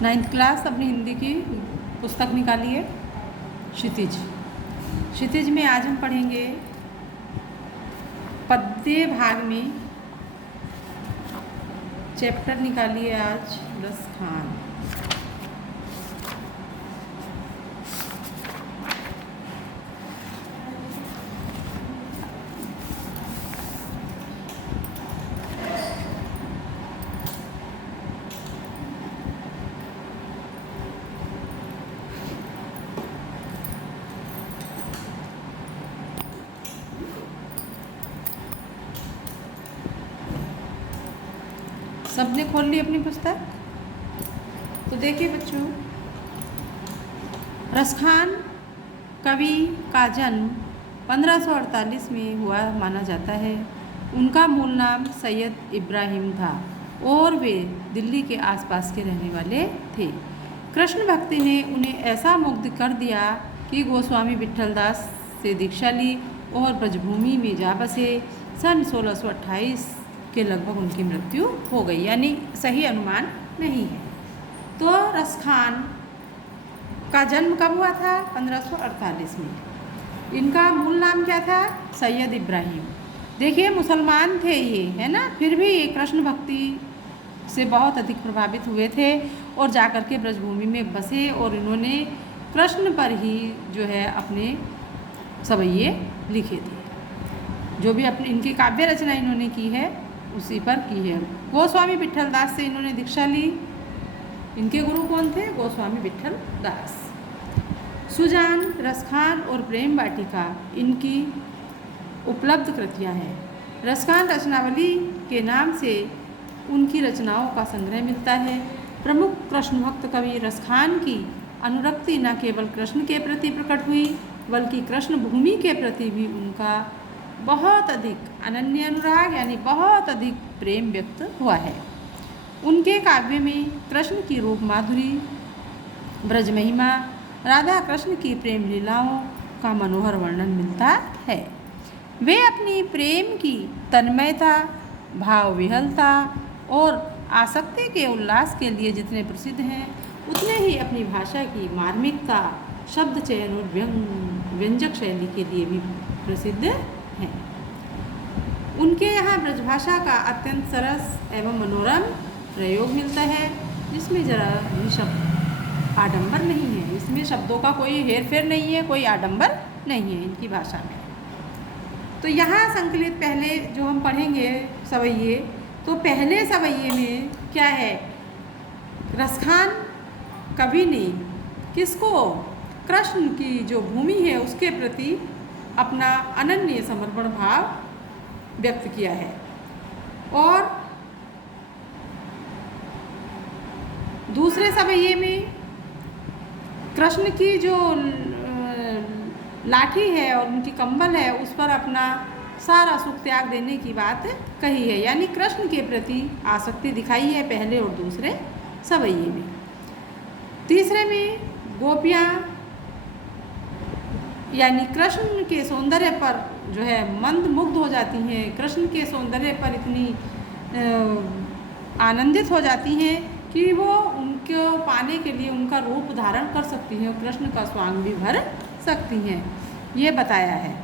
9th class अपनी हिंदी की पुस्तक निकालिए क्षितिज। क्षितिज में आज हम पढ़ेंगे पद्य भाग में चैप्टर निकालिए आज रसखान। सबने खोल ली अपनी पुस्तक? तो देखिए बच्चों, रसखान कवि का जन्म 1548 में हुआ माना जाता है। उनका मूल नाम सैयद इब्राहिम था और वे दिल्ली के आसपास के रहने वाले थे। कृष्ण भक्ति ने उन्हें ऐसा मुग्ध कर दिया कि गोस्वामी विट्ठलदास से दीक्षा ली और ब्रजभूमि में जा बसे। सन 1628 के लगभग उनकी मृत्यु हो गई, यानी सही अनुमान नहीं है। तो रसखान का जन्म कब हुआ था? 1548 में। इनका मूल नाम क्या था? सैयद इब्राहिम। देखिए मुसलमान थे ये, है ना, फिर भी ये कृष्ण भक्ति से बहुत अधिक प्रभावित हुए थे और जाकर के ब्रजभूमि में बसे और इन्होंने कृष्ण पर ही जो है अपने सवैये लिखे थे। जो भी अपनी इनकी काव्य रचना इन्होंने की है उसी पर की है। गोस्वामी विट्ठलदास से इन्होंने दीक्षा ली। इनके गुरु कौन थे? गोस्वामी विट्ठलदास। सुजान, रसखान और प्रेम वाटिका इनकी उपलब्ध कृतियाँ हैं। रसखान रचनावली के नाम से उनकी रचनाओं का संग्रह मिलता है। प्रमुख कृष्ण भक्त कवि रसखान की अनुरक्ति न केवल कृष्ण के प्रति प्रकट हुई बल्कि कृष्ण भूमि के प्रति भी उनका बहुत अधिक अनन्य अनुराग यानी बहुत अधिक प्रेम व्यक्त हुआ है। उनके काव्य में कृष्ण की रूप माधुरी, ब्रज महिमा, राधा कृष्ण की प्रेम लीलाओं का मनोहर वर्णन मिलता है। वे अपनी प्रेम की तन्मयता, भाव विहलता और आसक्ति के उल्लास के लिए जितने प्रसिद्ध हैं उतने ही अपनी भाषा की मार्मिकता, शब्द चयन और व्यंजक शैली के लिए भी प्रसिद्ध हैं। उनके यहाँ ब्रजभाषा का अत्यंत सरस एवं मनोरम प्रयोग मिलता है, जिसमें जरा भी शब्द आडंबर नहीं है। इसमें शब्दों का कोई हेरफेर नहीं है, कोई आडंबर नहीं है इनकी भाषा में। तो यहाँ संकलित पहले जो हम पढ़ेंगे सवैये, तो पहले सवैये में क्या है? रसखान कवि ने किसको? कृष्ण की जो भूमि है उसके प्रति अपना अनन्य समर्पण भाव व्यक्त किया है। और दूसरे सवैये में कृष्ण की जो लाठी है और उनकी कंबल है उस पर अपना सारा सुख त्याग देने की बात कही है, यानी कृष्ण के प्रति आसक्ति दिखाई है पहले और दूसरे सवैये में। तीसरे में गोपियाँ यानी कृष्ण के सौंदर्य पर जो है मंद मुग्ध हो जाती हैं, कृष्ण के सौंदर्य पर इतनी आनंदित हो जाती हैं कि वो उनको पाने के लिए उनका रूप धारण कर सकती हैं और कृष्ण का स्वांग भी भर सकती हैं, ये बताया है।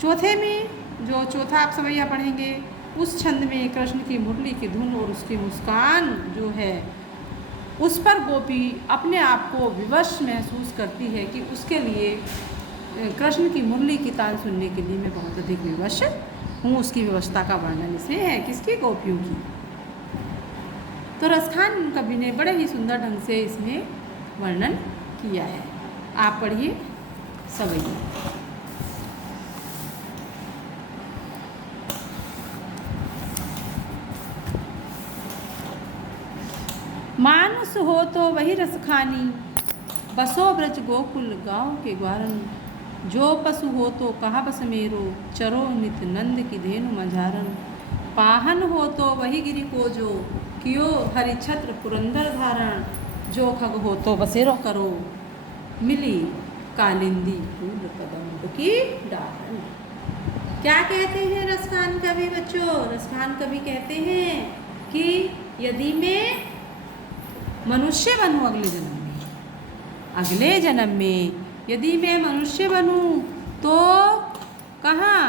चौथे में जो चौथा आप सवैया पढ़ेंगे उस छंद में कृष्ण की मुरली की धुन और उसकी मुस्कान जो है उस पर गोपी अपने आप को विवश महसूस करती है कि उसके लिए कृष्ण की मुरली की तान सुनने के लिए मैं बहुत अधिक विवश हूँ। उसकी व्यवस्था का वर्णन इसमें है, किसकी? गोपियों की। तो रसखान कवि ने बड़े ही सुंदर ढंग से इसमें वर्णन किया है। आप पढ़िए सवैया। मानुष हो तो वही रसखानी, बसो ब्रज गोकुल गाँव के ग्वारन। जो पशु हो तो कहाँ बस मेरो, चरो नित नंद की धेनु मझारन। पाहन हो तो वही गिरि को जो, कियो हरि छत्र पुरंदर धारण। जो खग हो तो बसेरो करो, मिली कालिंदी फूल कदम की डारण। क्या कहते हैं रसखान कवि बच्चों? रसखान कवि कहते हैं कि यदि मैं मनुष्य बनूं अगले जन्म में, अगले जन्म में यदि मैं मनुष्य बनूं तो कहाँ,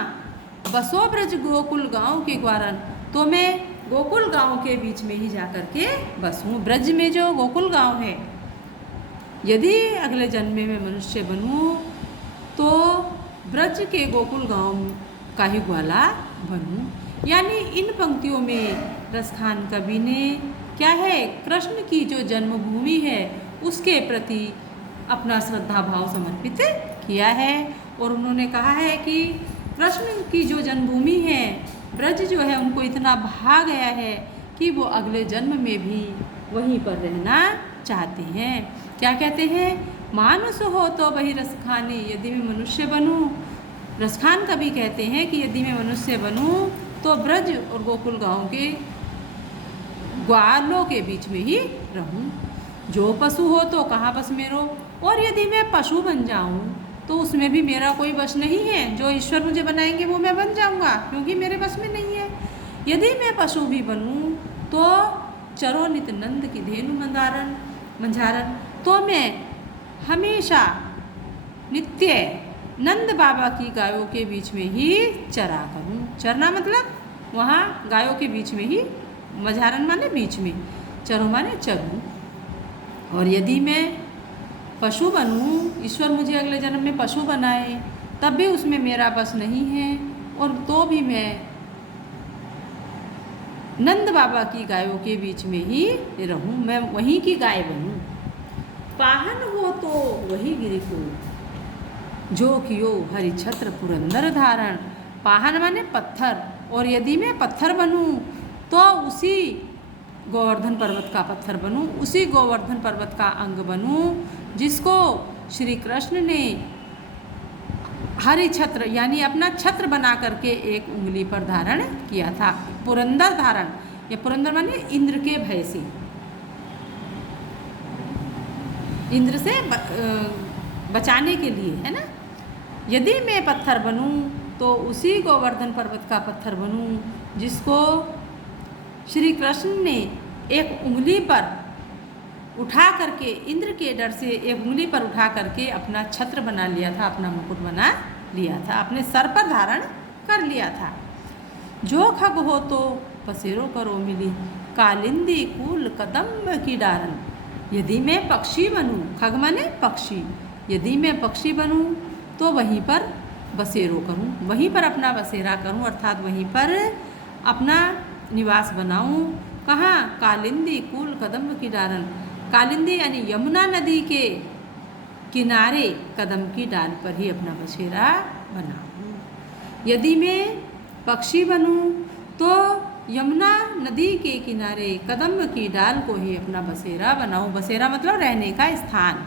बसो ब्रज गोकुल गांव के ग्वारन, तो मैं गोकुल गांव के बीच में ही जा कर के बसूं। ब्रज में जो गोकुल गांव है, यदि अगले जन्म में मैं मनुष्य बनूं तो ब्रज के गोकुल गांव का ही ग्वाला बनूं। यानी इन पंक्तियों में रसखान कवि ने क्या है, कृष्ण की जो जन्मभूमि है उसके प्रति अपना श्रद्धा भाव समर्पित किया है। और उन्होंने कहा है कि कृष्ण की जो जन्मभूमि है ब्रज जो है, उनको इतना भा गया है कि वो अगले जन्म में भी वहीं पर रहना चाहते हैं। क्या कहते हैं, मानुष हो तो वही रसखानी, यदि मैं मनुष्य बनूं, रसखान कवि कहते हैं कि यदि मैं मनुष्य बनूं तो ब्रज और गोकुल गांव के ग्वालों के बीच में ही रहूं। जो पशु हो तो कहाँ बस मेरो, और यदि मैं पशु बन जाऊं तो उसमें भी मेरा कोई बस नहीं है। जो ईश्वर मुझे बनाएंगे वो मैं बन जाऊंगा, क्योंकि मेरे बस में नहीं है। यदि मैं पशु भी बनूं तो चरो नित नंद की धेनु मंझारन, तो मैं हमेशा नित्य नंद बाबा की गायों के बीच में ही चरा करूं। चरना मतलब वहाँ गायों के बीच में ही, मझारन माने बीच में, चरो माने चरूं। और यदि मैं पशु बनूं, ईश्वर मुझे अगले जन्म में पशु बनाए, तब भी उसमें मेरा बस नहीं है, और तो भी मैं नंद बाबा की गायों के बीच में ही रहूं, मैं वहीं की गाय बनूं। पाहन हो तो वही गिरी को, जो कियो हरि छत्र पुरंदर धारण। पाहन माने पत्थर, और यदि मैं पत्थर बनूं तो उसी गोवर्धन पर्वत का पत्थर बनूं, उसी गोवर्धन पर्वत का अंग बनूं जिसको श्री कृष्ण ने हरि छत्र यानी अपना छत्र बना करके एक उंगली पर धारण किया था। पुरंदर धारण, या पुरंदर माने इंद्र के भय से, इंद्र से बचाने के लिए, है ना। यदि मैं पत्थर बनूं तो उसी गोवर्धन पर्वत का पत्थर बनूं जिसको श्री कृष्ण ने एक उंगली पर उठा करके, इंद्र के डर से एक उंगली पर उठा करके अपना छत्र बना लिया था, अपना मुकुट बना लिया था, अपने सर पर धारण कर लिया था। जो खग हो तो पसेरो करो मिली, कालिंदी कूल कदम्ब की डारन। यदि मैं पक्षी बनूं, खग माने पक्षी, यदि मैं पक्षी बनूं तो वहीं पर बसेरो करूं, वहीं पर अपना बसेरा करूं, अर्थात वहीं पर अपना निवास बनाऊं। कहाँ, कालिंदी कूल कदम्ब की डारन। कालिंदी यानी यमुना नदी के किनारे कदम की डाल पर ही अपना बसेरा बनाऊं। यदि मैं पक्षी बनूं तो यमुना नदी के किनारे कदम्ब की डाल को ही अपना बसेरा बनाऊं। बसेरा मतलब रहने का स्थान।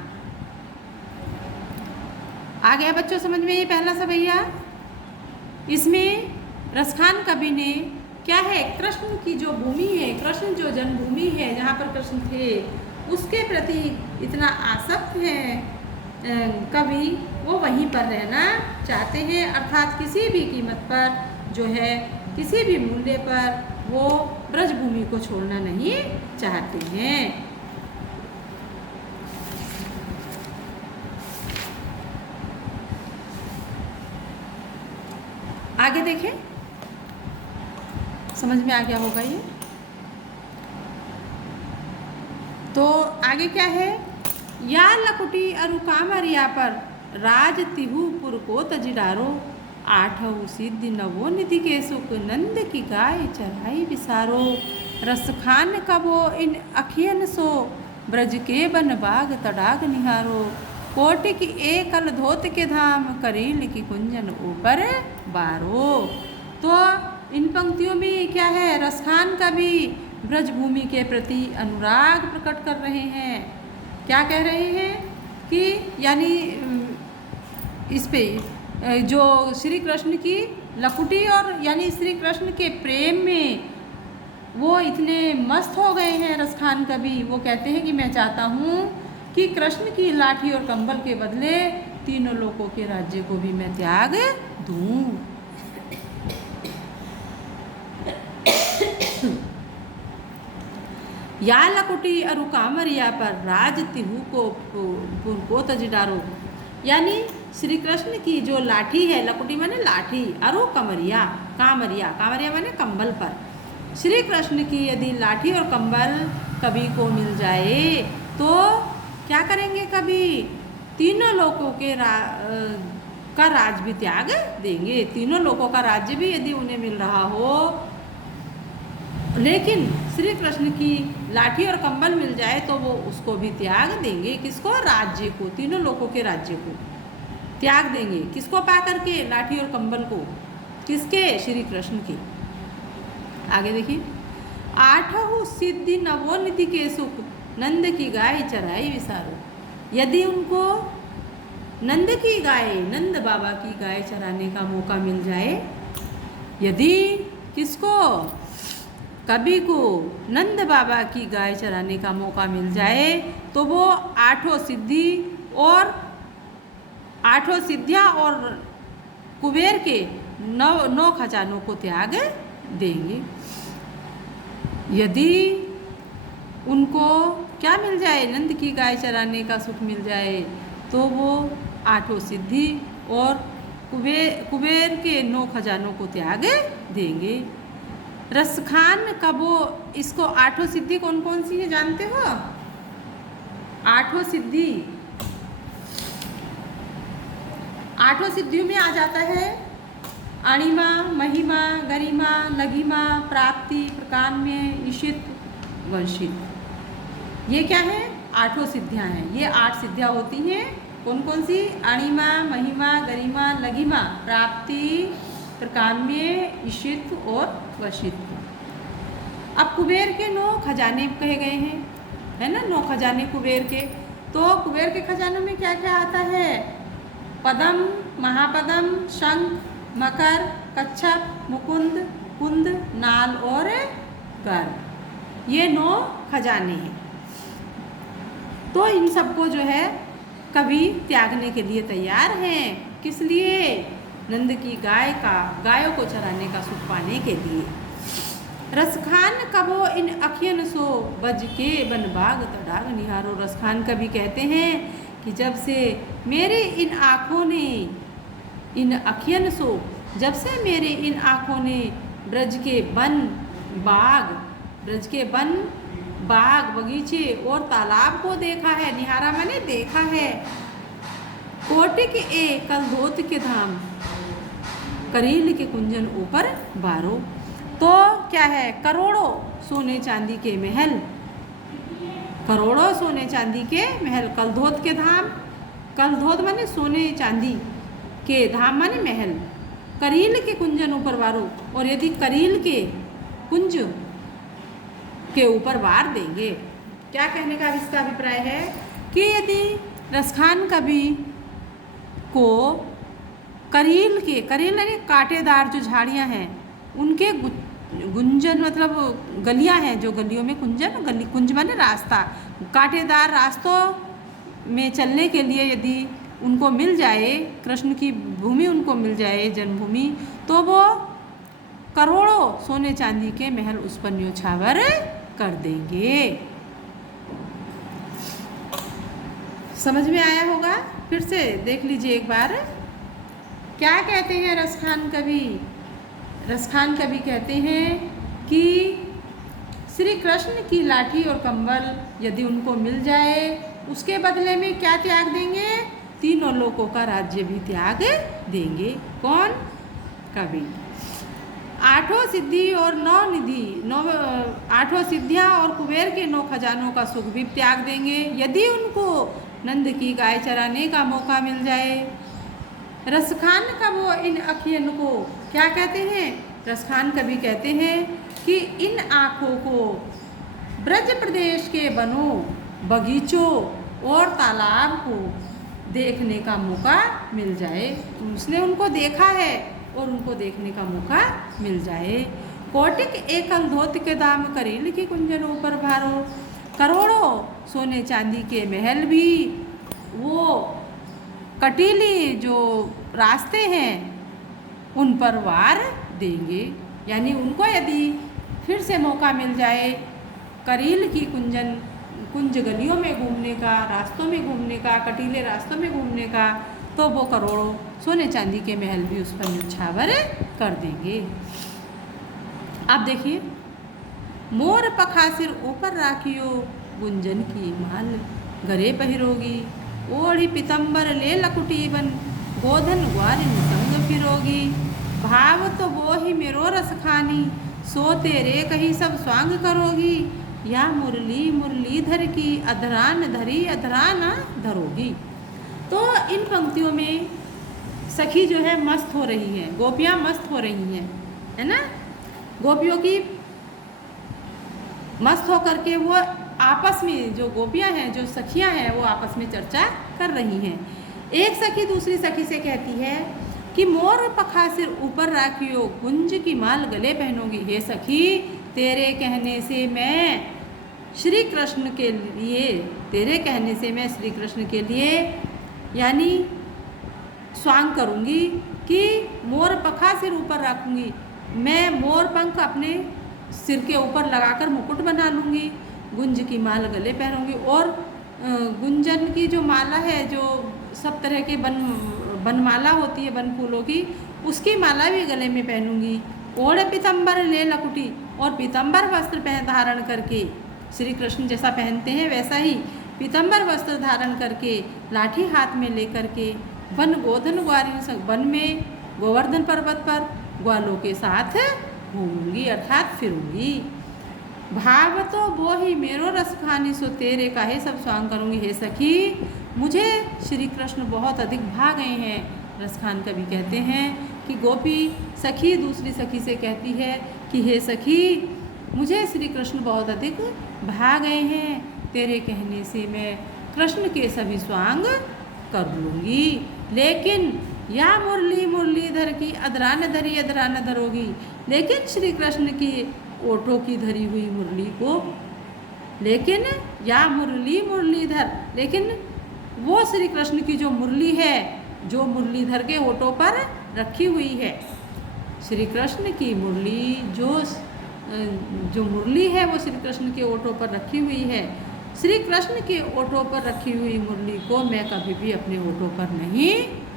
आ गया बच्चों समझ में ये पहला सवैया। इसमें रसखान कवि ने क्या है, कृष्ण की जो भूमि है, कृष्ण जो जन्मभूमि है जहाँ पर कृष्ण थे, उसके प्रति इतना आसक्त है कवि, वो वहीं पर रहना चाहते हैं, अर्थात किसी भी कीमत पर जो है, किसी भी मूल्य पर वो ब्रजभूमि को छोड़ना नहीं चाहते हैं। आगे देखें, समझ में आ गया होगा ये। तो आगे क्या है, या लकुटी अरु कामरिया पर राज तिहुपुर को तजिडारो, आठऊ सिद्धि नवो निधि के सुख नंद की गाय चराई विसारो। रसखान कबो इन अखियन सो ब्रज के बन बाग तड़ाग निहारो, कोटि की एकल धोत के धाम करील की कुंजन ऊपर बारो। तो इन पंक्तियों में क्या है, रसखान कवि ब्रजभूमि के प्रति अनुराग प्रकट कर रहे हैं। क्या कह रहे हैं कि यानी इस पे जो श्री कृष्ण की लकुटी और यानी श्री कृष्ण के प्रेम में वो इतने मस्त हो गए हैं रसखान कवि। वो कहते हैं कि मैं चाहता हूँ कि कृष्ण की लाठी और कंबल के बदले तीनों लोकों के राज्य को भी मैं त्याग दूँ। या लकुटी अरु कामरिया पर राज तिहु को तज डारो। यानी श्री कृष्ण की जो लाठी है, लकुटी माने लाठी, अरु कमरिया, कामरिया, कामरिया माने कंबल पर, श्री कृष्ण की यदि लाठी और कंबल कवि को मिल जाए तो क्या करेंगे कवि? तीनों लोगों के का राज भी त्याग देंगे। तीनों लोगों का राज्य भी यदि उन्हें मिल रहा हो, लेकिन श्री कृष्ण की लाठी और कंबल मिल जाए तो वो उसको भी त्याग देंगे। किसको? राज्य को, तीनों लोगों के राज्य को त्याग देंगे। किसको पा करके? लाठी और कंबल को। किसके? श्री कृष्ण के। आगे देखिए, आठहु सिद्धि नवोनिधि के सुख नंद की गाय चराई विसारो। यदि उनको नंद की गाय, नंद बाबा की गाय चराने का मौका मिल जाए, यदि किसको? कवि को नंद बाबा की गाय चराने का मौका मिल जाए तो वो आठों सिद्धियाँ और कुबेर के नौ खजानों को त्याग देंगे। यदि उनको क्या मिल जाए? नंद की गाय चराने का सुख मिल जाए तो वो आठों सिद्धि और कुबेर के 9 खजानों को त्याग देंगे। रसखान का वो, इसको आठों सिद्धि कौन कौन सी है जानते हो? आठों सिद्धियों में आ जाता है अणिमा, महिमा, गरिमा, लघिमा, प्राप्ति, प्रकाम्य, ईशित, वंशित। ये क्या है? आठों सिद्धियां हैं। ये 8 सिद्धियां होती हैं। कौन कौन सी? अणिमा, महिमा, गरिमा, लघिमा, प्राप्ति, प्रकाम्य, ईशित और वशित। अब कुबेर के 9 खजाने कहे गए हैं, है ना? 9 खजाने कुबेर के। तो कुबेर के खजानों में क्या क्या आता है? पदम, महापदम, शंख, मकर, कच्छप, मुकुंद, कुंद, नाल और गर्भ। ये 9 खजाने हैं। तो इन सबको जो है कवि त्यागने के लिए तैयार हैं। किस लिए? नंद की गायों को चराने का सुख पाने के लिए। रसखान कबो इन अखियन सो बज के बन बाग तड़ाग निहारो। रसखान कवि कहते हैं कि जब से मेरे इन आँखों ने, इन अखियन सो, जब से मेरे इन आँखों ने ब्रज के वन बाग, बगीचे और तालाब को देखा है। निहारा मैंने देखा है। कोटिक ए कलधोत के धाम, करील के कुंजन ऊपर बारो। तो क्या है? करोड़ों सोने चांदी के महल, करोड़ों सोने चांदी के महल, कलधोत के धाम, कलधोत माने सोने चांदी के धाम माने महल, करील के कुंजन ऊपर वारो। और यदि करील के कुंज के ऊपर वार देंगे। क्या कहने का इसका अभिप्राय है कि यदि रसखान कवि को करील यानी कांटेदार जो झाड़ियाँ हैं उनके गुंजन मतलब गलियाँ हैं, जो गलियों में कुंज माने रास्ता, कांटेदार रास्तों में चलने के लिए यदि उनको मिल जाए, कृष्ण की भूमि उनको मिल जाए, जन्मभूमि, तो वो करोड़ों सोने चांदी के महल उस पर न्योछावर कर देंगे। समझ में आया होगा? फिर से देख लीजिए एक बार। क्या कहते हैं रसखान कवि? रसखान कवि कहते हैं कि श्री कृष्ण की लाठी और कंबल यदि उनको मिल जाए, उसके बदले में क्या त्याग देंगे? तीनों लोकों का राज्य भी त्याग देंगे। कौन? कवि। आठों सिद्धि और 9 निधि, 8 सिद्धियाँ और कुबेर के 9 खजानों का सुख भी त्याग देंगे यदि उनको नंद की गाय चराने का मौका मिल जाए। रसखान का वो इन अखियन को क्या कहते हैं? रसखान कवि कहते हैं कि इन आँखों को ब्रज प्रदेश के वनों, बगीचों और तालाब को देखने का मौका मिल जाए। उसने उनको देखा है और उनको देखने का मौका मिल जाए। कोटिक एकल धोत के दाम, करील की कुंजनों पर भारो। करोड़ों सोने चांदी के महल भी वो कटीली जो रास्ते हैं उन पर वार देंगे। यानी उनको यदि फिर से मौका मिल जाए करील की कुंज गलियों में घूमने का, रास्तों में घूमने का, कटीले रास्तों में घूमने का, तो वो करोड़ों सोने चांदी के महल भी उस पर न्यौछावर कर देंगे। अब देखिए, मोर पखा सिर ऊपर राखियो, गुंजन की माल गरे पहिरोगी, ओढ़ी पितंबर ले लकुटी बन, गोधन ग्वारिन संग फिरोगी, भाव तो वो ही मेरो रस खानी, सो तेरे कहीं सब स्वांग करोगी, या मुरली मुरलीधर की अधरान धरी अधरान धरोगी। तो इन पंक्तियों में सखी जो है मस्त हो रही हैं, गोपियाँ मस्त हो रही हैं, है ना। गोपियों की मस्त होकर के वो आपस में, जो गोपियाँ हैं, जो सखियाँ हैं, वो आपस में चर्चा कर रही हैं। एक सखी दूसरी सखी से कहती है कि मोर पखा सिर ऊपर राखियो, गुंज की माल गले पहनोगी। हे सखी, तेरे कहने से मैं श्री कृष्ण के लिए, तेरे कहने से मैं श्री कृष्ण के लिए यानी स्वांग करूँगी कि मोर पखा सिर ऊपर रखूँगी, मैं मोर पंख अपने सिर के ऊपर लगाकर मुकुट बना लूँगी, गुंज की माल गले पहनूँगी, और गुंजन की जो माला है, जो सब तरह के बनमाला होती है वन फूलों की, उसकी माला भी गले में पहनूँगी। ओढ़ पीतम्बर ले लकुटी, और पीतम्बर वस्त्र धारण करके, श्री कृष्ण जैसा पहनते हैं वैसा ही पीतम्बर वस्त्र धारण करके, लाठी हाथ में लेकर के, वन गोधन ग्वारिन, वन में गोवर्धन पर्वत पर ग्वालों के साथ घूमूंगी अर्थात फिरूंगी। भाव तो वो ही मेरो रस खानी, सो तेरे काहे सब स्वांग करूंगी। हे सखी, मुझे श्री कृष्ण बहुत अधिक भा गए हैं। रसखान कवि कहते हैं कि गोपी सखी दूसरी सखी से कहती है कि हे सखी, मुझे श्री कृष्ण बहुत अधिक भा गए हैं, तेरे कहने से मैं कृष्ण के सभी स्वांग कर लूँगी। लेकिन या मुरली मुरलीधर की अदरान धरी अदरान धरोगी, लेकिन श्री कृष्ण की ओठों की धरी हुई मुरली को, लेकिन या मुरली मुरलीधर, लेकिन वो श्री कृष्ण की जो मुरली है, जो मुरलीधर के ओठों पर रखी हुई है, श्री कृष्ण की मुरली जो मुरली है वो श्री कृष्ण के ओठों पर रखी हुई है। श्री कृष्ण के ओठों पर रखी हुई मुरली को मैं कभी भी अपने ओठों पर नहीं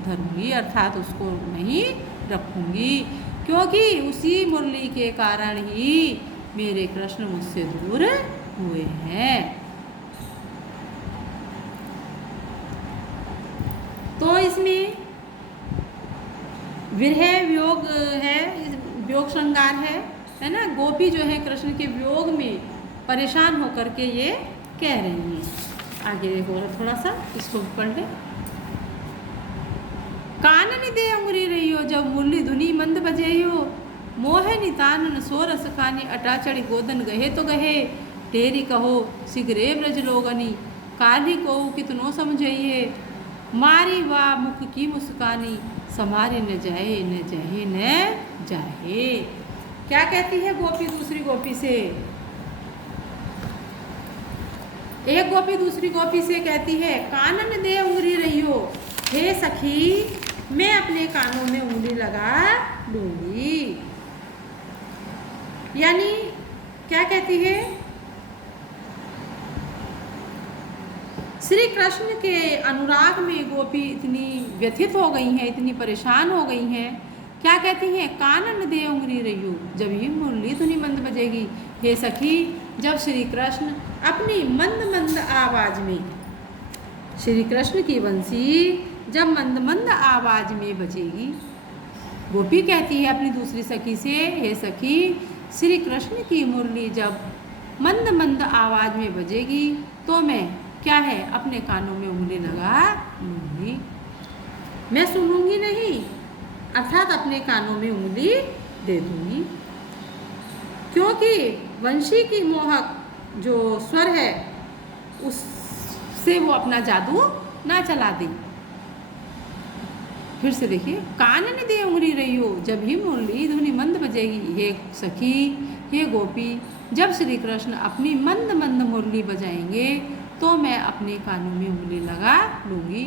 धरूंगी, अर्थात उसको नहीं रखूंगी, क्योंकि उसी मुरली के कारण ही मेरे कृष्ण मुझसे दूर हुए हैं। तो इसमें विरह वियोग है, वियोग श्रृंगार है ना। गोपी जो है कृष्ण के वियोग में परेशान होकर के ये कह रही हैं। आगे देखो थोड़ा सा इसको पढ़ ले। कानन दे अंगुरी रही हो, जब मुरली धुनी मंद बजे हो, मोहे नितानन सोर सखानी, अटा चढ़ी गोदन गहे तो गहे, तेरी कहो सिगरे ब्रज लोगनी, काली को कितनो समझइए, मारी वा मुख की मुस्कानी, समारे न जाए न जाए न जाए। क्या कहती है गोपी दूसरी गोपी से? एक गोपी दूसरी गोपी से कहती है, कानन दे उंगली रही हो, हे सखी मैं अपने कानों में उंगली लगा लूंगी। यानी क्या कहती है? श्री कृष्ण के अनुराग में गोपी इतनी व्यथित हो गई हैं, इतनी परेशान हो गई हैं। क्या कहती हैं? कानन दे उंगली रही हो, जब ही मुरली धुनी मंद बजेगी। हे सखी, जब श्री कृष्ण अपनी मंद मंद आवाज में, श्री कृष्ण की बंसी जब मंद मंद आवाज में बजेगी, गोपी कहती है अपनी दूसरी सखी से, हे सखी श्री कृष्ण की मुरली जब मंद मंद आवाज में बजेगी तो मैं क्या है अपने कानों में उंगली लगा लूँगी, मैं सुनूंगी नहीं, अर्थात अपने कानों में उंगली दे दूंगी, क्योंकि वंशी की मोहक जो स्वर है उससे वो अपना जादू ना चला दे। फिर से देखिए, कानन दे उंगली रही हो, जब ही मुरली धुनी मंद बजेगी। हे सखी, हे गोपी, जब श्री कृष्ण अपनी मंद मंद मुरली बजाएंगे तो मैं अपने कानों में उंगली लगा लूँगी।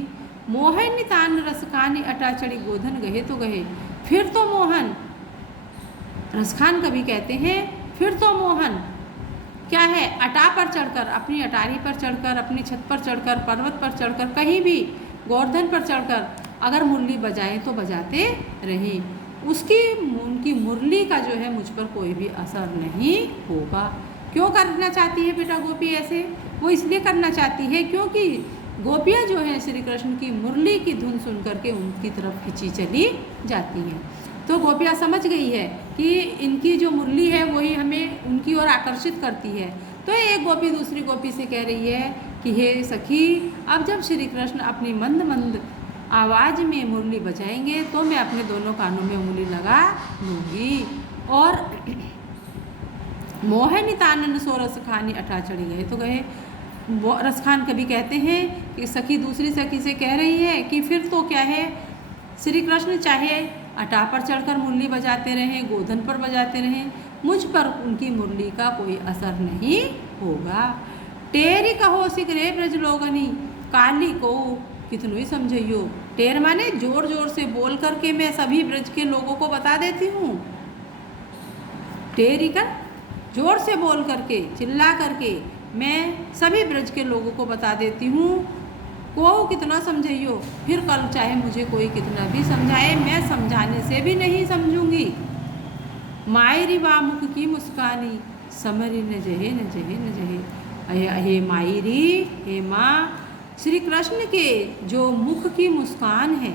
मोहन नितान रसखानी, अटा चढ़ी गोधन गहे तो गहे। फिर तो मोहन, रसखान कवि कहते हैं फिर तो मोहन, क्या है, अटा पर चढ़कर, अपनी अटारी पर चढ़कर, अपनी छत पर चढ़कर, पर्वत पर चढ़कर, कहीं भी गोवर्धन पर चढ़कर अगर मुरली बजाएं तो बजाते रहें। उनकी मुरली का जो है मुझ पर कोई भी असर नहीं होगा। क्यों करना चाहती है बेटा गोपी ऐसे? वो इसलिए करना चाहती है क्योंकि गोपियाँ जो हैं श्री कृष्ण की मुरली की धुन सुन करके उनकी तरफ खिंची चली जाती हैं। तो गोपियाँ समझ गई है कि इनकी जो मुरली है वही हमें उनकी ओर आकर्षित करती है। तो एक गोपी दूसरी गोपी से कह रही है कि हे सखी, अब जब श्री कृष्ण अपनी मंद मंद आवाज़ में मुरली बजाएंगे तो मैं अपने दोनों कानों में उंगली लगा लूँगी। और मोह नितानंद सो रस खानी अठा चढ़ी गए। तो गए रसखान कभी कहते हैं कि सखी दूसरी सखी से कह रही है कि फिर तो क्या है, श्री कृष्ण चाहे अटा पर चढ़कर मुरली बजाते रहें, गोधन पर बजाते रहें, मुझ पर उनकी मुरली का कोई असर नहीं होगा। टेरी कहो सिकरे ब्रज लोगनी काली को कितनों ही समझियो। टेर माने जोर जोर से बोल करके मैं सभी ब्रज के लोगों को बता देती हूँ। टेरी का जोर से बोल करके, चिल्ला करके मैं सभी ब्रज के लोगों को बता देती हूँ। को कितना समझियो, फिर कल चाहे मुझे कोई कितना भी समझाए, मैं समझाने से भी नहीं समझूंगी। मायरी वामुख की मुस्कानी समरी न जहे न जहे न जहे। हे मायरी, हे माँ, श्री कृष्ण के जो मुख की मुस्कान है,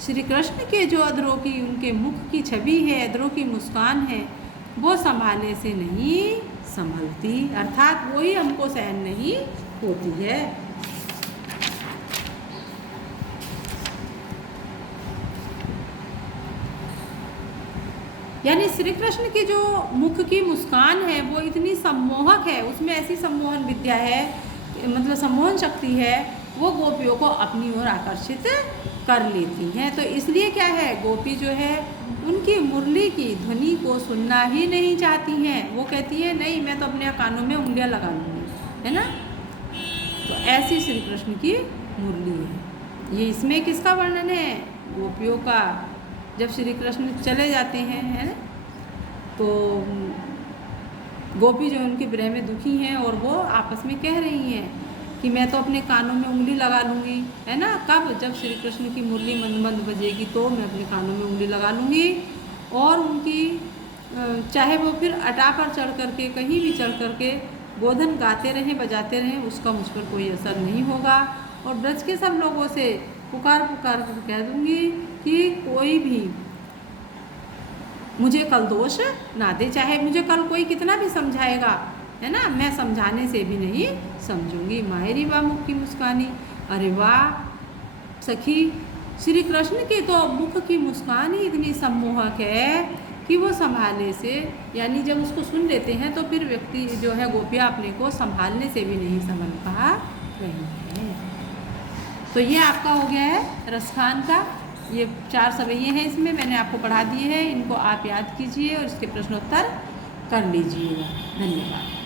श्री कृष्ण के जो अधरों की, उनके मुख की छवि है, अधरों की मुस्कान है, वो संभालने से नहीं संभलती, अर्थात वही हमको सहन नहीं होती है। यानी श्री कृष्ण की जो मुख की मुस्कान है वो इतनी सम्मोहक है, उसमें ऐसी सम्मोहन विद्या है, मतलब सम्मोहन शक्ति है, वो गोपियों को अपनी ओर आकर्षित कर लेती हैं। तो इसलिए क्या है, गोपी जो है उनकी मुरली की ध्वनि को सुनना ही नहीं चाहती हैं। वो कहती है नहीं, मैं तो अपने कानों में उंगलियां लगा लूँगी, है ना। तो ऐसी श्री कृष्ण की मुरली है। ये इसमें किसका वर्णन है? गोपियों का। जब श्री कृष्ण चले जाते हैं, है ना, तो गोपी जो उनके विरह में दुखी हैं और वो आपस में कह रही हैं कि मैं तो अपने कानों में उंगली लगा लूँगी, है ना। कब? जब श्री कृष्ण की मुरली मंद मंद बजेगी तो मैं अपने कानों में उंगली लगा लूँगी। और उनकी चाहे वो फिर अटा पर चढ़ करके, कहीं भी चढ़ करके गोधन गाते रहें, बजाते रहें, उसका मुझ पर कोई असर नहीं होगा। और ब्रज के सब लोगों से पुकार पुकार कर कह दूँगी कि कोई भी मुझे कल दोष ना दे, चाहे मुझे कल कोई कितना भी समझाएगा, है ना, मैं समझाने से भी नहीं समझूंगी। मायरी वाह मुख की मुस्कानी। अरे वाह सखी, श्री कृष्ण के तो मुख की मुस्कान ही इतनी सम्मोहक है कि वो संभालने से, यानी जब उसको सुन लेते हैं तो फिर व्यक्ति जो है, गोपियाँ अपने को संभालने से भी नहीं संभल पा रही है। तो ये आपका हो गया है रसखान का। ये 4 सवैये हैं, इसमें मैंने आपको पढ़ा दिए हैं, इनको आप याद कीजिए और इसके प्रश्नोत्तर कर लीजिएगा। धन्यवाद।